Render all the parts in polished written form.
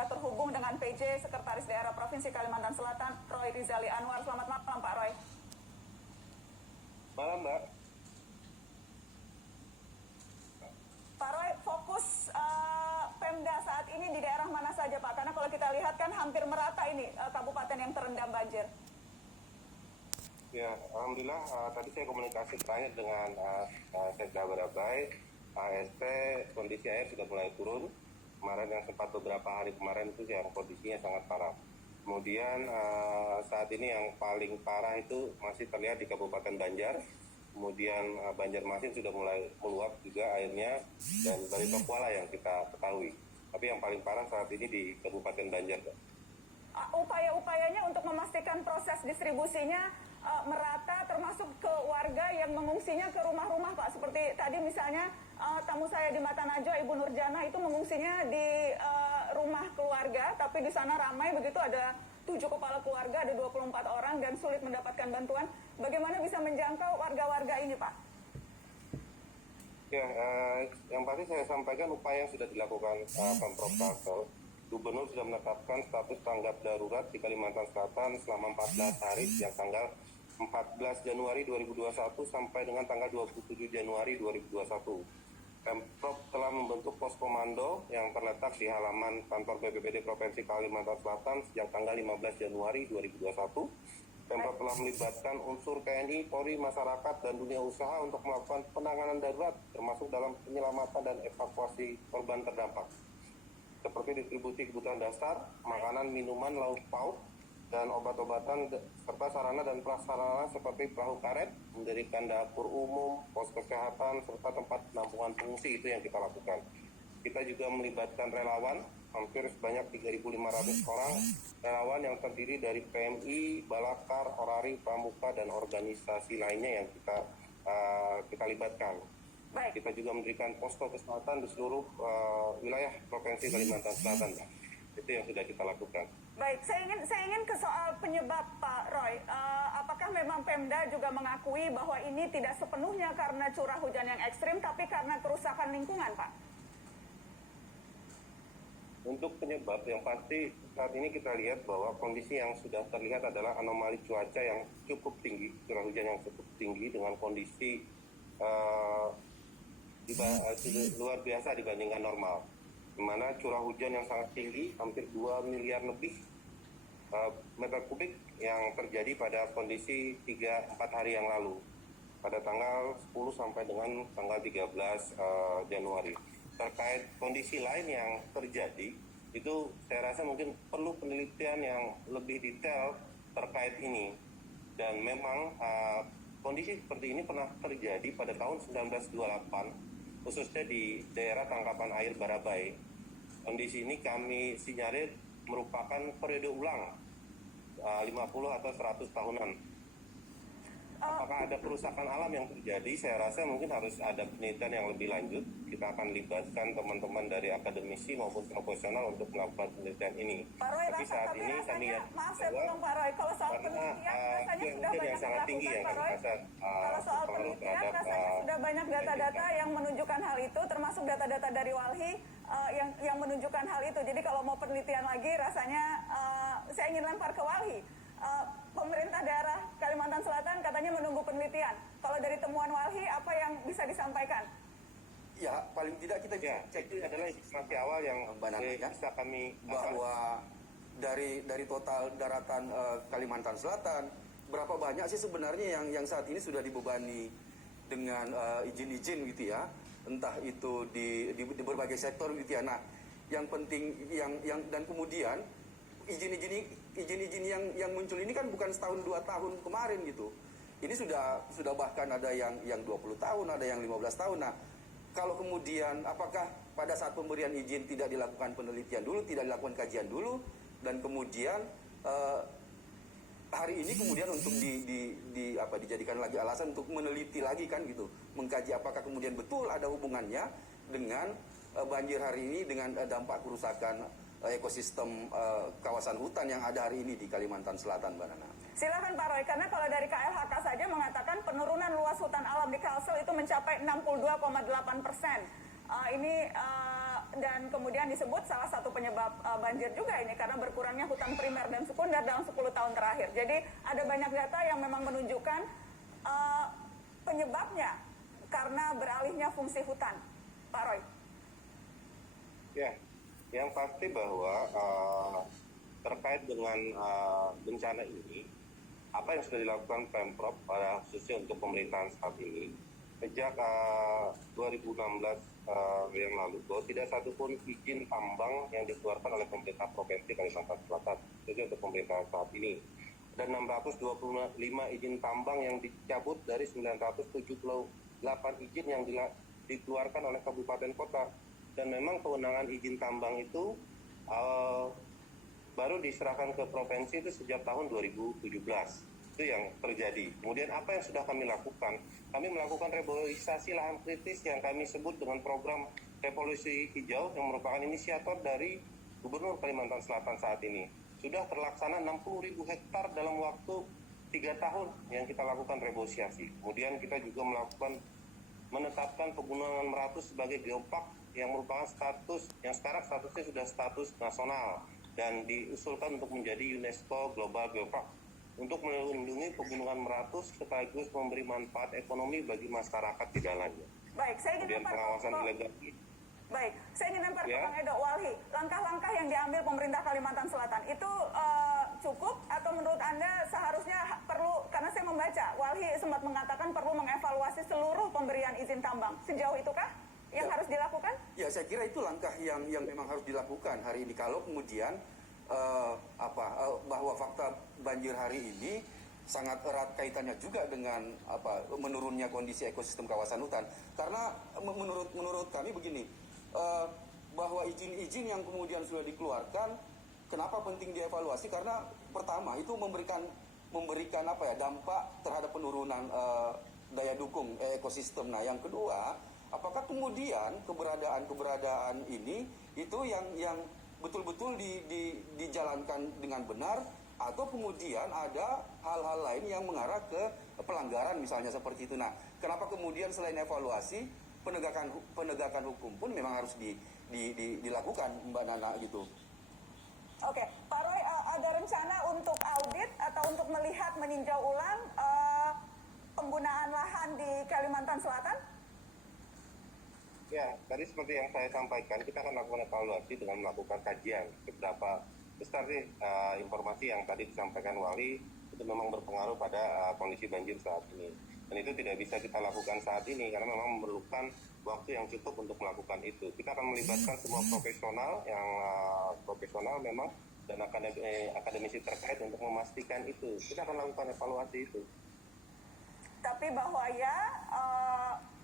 sudah terhubung dengan PJ Sekretaris Daerah Provinsi Kalimantan Selatan, Roy Rizali Anwar. Selamat malam, Pak Roy. Malam, Mbak. Pak Roy, fokus Pemda saat ini di daerah mana saja, Pak? Karena kalau kita lihat kan hampir merata ini kabupaten yang terendam banjir. Ya, alhamdulillah tadi saya komunikasi terakhir dengan Sekda Barabai, ASP, kondisi air sudah mulai turun. Kemarin yang sempat beberapa hari kemarin itu yang kondisinya sangat parah. Kemudian saat ini yang paling parah itu masih terlihat di Kabupaten Banjar. Kemudian Banjarmasin sudah mulai meluap juga airnya, dan dari Papua lah yang kita ketahui. Tapi yang paling parah saat ini di Kabupaten Banjar. Upaya-upayanya untuk memastikan proses distribusinya merata, termasuk ke warga yang mengungsinya ke rumah-rumah, Pak. Seperti tadi misalnya tamu saya di Mata Najwa, Ibu Nurjana, itu mengungsinya di rumah keluarga, tapi di sana ramai begitu, ada 7 kepala keluarga, ada 24 orang dan sulit mendapatkan bantuan. Bagaimana bisa menjangkau warga-warga ini, Pak? Ya, yang pasti saya sampaikan upaya yang sudah dilakukan Pemprov Kalsel. Gubernur sudah menetapkan status tanggap darurat di Kalimantan Selatan selama 14 hari, sejak tanggal 14 Januari 2021 sampai dengan tanggal 27 Januari 2021. Pemprov telah membentuk pos komando yang terletak di halaman kantor BPBD Provinsi Kalimantan Selatan sejak tanggal 15 Januari 2021. Pemprov telah melibatkan unsur TNI, Polri, masyarakat, dan dunia usaha untuk melakukan penanganan darurat, termasuk dalam penyelamatan dan evakuasi korban terdampak, seperti distribusi kebutuhan dasar, makanan, minuman, lauk pauk, dan obat-obatan, serta sarana dan prasarana seperti perahu karet, mendirikan dapur umum, pos kesehatan, serta tempat penampungan pengungsi. Itu yang kita lakukan. Kita juga melibatkan relawan, hampir sebanyak 3.500 orang, relawan yang terdiri dari PMI, Balakar, Orari, Pramuka, dan organisasi lainnya yang kita libatkan. Baik. Kita juga mendirikan posko kesehatan di seluruh wilayah Provinsi Kalimantan Selatan. Itu yang sudah kita lakukan. Baik, saya ingin ke soal penyebab, Pak Roy. Apakah memang Pemda juga mengakui bahwa ini tidak sepenuhnya karena curah hujan yang ekstrim, tapi karena kerusakan lingkungan, Pak? Untuk penyebab yang pasti saat ini kita lihat bahwa kondisi yang sudah terlihat adalah anomali cuaca yang cukup tinggi, curah hujan yang cukup tinggi dengan kondisi luar biasa dibandingkan normal, di mana curah hujan yang sangat tinggi, hampir 2 miliar lebih meter kubik yang terjadi pada kondisi 3-4 hari yang lalu, pada tanggal 10 sampai dengan tanggal 13 Januari. Terkait kondisi lain yang terjadi, itu saya rasa mungkin perlu penelitian yang lebih detail terkait ini. Dan memang kondisi seperti ini pernah terjadi pada tahun 1928, khususnya di daerah tangkapan air Barabai. Kondisi ini kami sinyalir merupakan periode ulang 50 atau 100 tahunan. Apakah ada kerusakan alam yang terjadi? Saya rasa mungkin harus ada penelitian yang lebih lanjut. Kita akan libatkan teman-teman dari akademisi maupun profesional untuk melakukan penelitian ini. Pak Roy, tapi saat ini kami lihat maaf saya potong Pak Roy, kalau soal penelitian rasanya sudah banyak dilakukan, Pak Roy. Kalau soal penelitian rasanya sudah banyak data-data yang menunjukkan hal itu, termasuk data-data dari Walhi yang menunjukkan hal itu. Jadi kalau mau penelitian lagi rasanya saya ingin lempar ke Walhi. Pemerintah daerah Kalimantan Selatan katanya menunggu penelitian. Kalau dari temuan Walhi, apa yang bisa disampaikan? Ya, paling tidak kita cek itu adalah informasi awal yang bisa kami bahwa dari total daratan Kalimantan Selatan, berapa banyak sih sebenarnya yang saat ini sudah dibebani dengan izin-izin gitu ya, entah itu di berbagai sektor gitu ya. Nah, yang penting yang dan kemudian izin-izin yang muncul ini kan bukan setahun 2 tahun kemarin gitu. Ini sudah bahkan ada yang 20 tahun, ada yang 15 tahun. Nah, kalau kemudian apakah pada saat pemberian izin tidak dilakukan penelitian dulu, tidak dilakukan kajian dulu, dan kemudian hari ini kemudian untuk dijadikan lagi alasan untuk meneliti lagi kan gitu, mengkaji apakah kemudian betul ada hubungannya dengan banjir hari ini dengan dampak kerusakan ekosistem kawasan hutan yang ada hari ini di Kalimantan Selatan, Mbak Nana. Silakan Pak Roy, karena kalau dari KLHK saja mengatakan penurunan luas hutan alam di Kalsel itu mencapai 62,8%. Ini dan kemudian disebut salah satu penyebab banjir juga ini karena berkurangnya hutan primer dan sekunder dalam 10 tahun terakhir. Jadi ada banyak data yang memang menunjukkan penyebabnya karena beralihnya fungsi hutan. Pak Roy. Ya, yang pasti bahwa terkait dengan bencana ini, apa yang sudah dilakukan Pemprov pada khususnya untuk pemerintahan saat ini, sejak 2016 yang lalu, bahwa tidak satupun izin tambang yang dikeluarkan oleh pemerintah Provinsi Kalimantan Selatan, khususnya untuk pemerintahan saat ini. Dan 625 izin tambang yang dicabut dari 978 izin yang dikeluarkan oleh kabupaten kota. Dan memang kewenangan izin tambang itu baru diserahkan ke provinsi itu sejak tahun 2017. Itu yang terjadi. Kemudian apa yang sudah kami lakukan? Kami melakukan reboisasi lahan kritis yang kami sebut dengan program Revolusi Hijau yang merupakan inisiator dari Gubernur Kalimantan Selatan saat ini. Sudah terlaksana 60.000 hektar dalam waktu 3 tahun yang kita lakukan reboisasi. Kemudian kita juga menetapkan Pegunungan Meratus sebagai geopark yang merupakan status yang sekarang statusnya sudah status nasional dan diusulkan untuk menjadi UNESCO Global Geopark untuk melindungi Pegunungan Meratus sekaligus memberi manfaat ekonomi bagi masyarakat di dalamnya. Baik, saya ingin pengawasan ilegal. Baik, saya ingin lempar ke Bang Edo. Walhi, langkah-langkah yang diambil pemerintah Kalimantan Selatan itu cukup atau menurut Anda seharusnya perlu, karena saya membaca Walhi sempat mengatakan perlu mengevaluasi seluruh pemberian izin tambang. Sejauh itukah yang harus dilakukan? Ya, saya kira itu langkah yang memang harus dilakukan hari ini. Kalau kemudian bahwa fakta banjir hari ini sangat erat kaitannya juga dengan menurunnya kondisi ekosistem kawasan hutan. Karena menurut kami begini, bahwa izin-izin yang kemudian sudah dikeluarkan, kenapa penting dievaluasi? Karena pertama itu memberikan dampak terhadap penurunan daya dukung ekosistem. Nah, yang kedua, apakah kemudian keberadaan ini itu yang betul-betul dijalankan dengan benar, atau kemudian ada hal-hal lain yang mengarah ke pelanggaran misalnya seperti itu. Nah, kenapa kemudian selain evaluasi, penegakan hukum pun memang harus dilakukan, Mbak Nana, gitu. Oke, Pak Roy, ada rencana untuk audit atau untuk melihat meninjau ulang penggunaan lahan di Kalimantan Selatan? Ya, tadi seperti yang saya sampaikan, kita akan lakukan evaluasi dengan melakukan kajian seberapa besar sih informasi yang tadi disampaikan Wali itu memang berpengaruh pada kondisi banjir saat ini. Dan itu tidak bisa kita lakukan saat ini karena memang memerlukan waktu yang cukup untuk melakukan itu. Kita akan melibatkan semua profesional yang profesional memang dan akademisi terkait untuk memastikan itu. Kita akan lakukan evaluasi itu. Tapi bahwa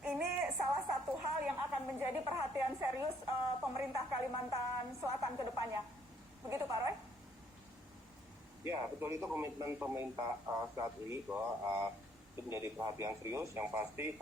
ini salah satu hal yang akan menjadi perhatian serius pemerintah Kalimantan Selatan ke depannya. Begitu Pak Roy? Ya, betul, itu komitmen pemerintah saat ini bahwa itu menjadi perhatian serius yang pasti.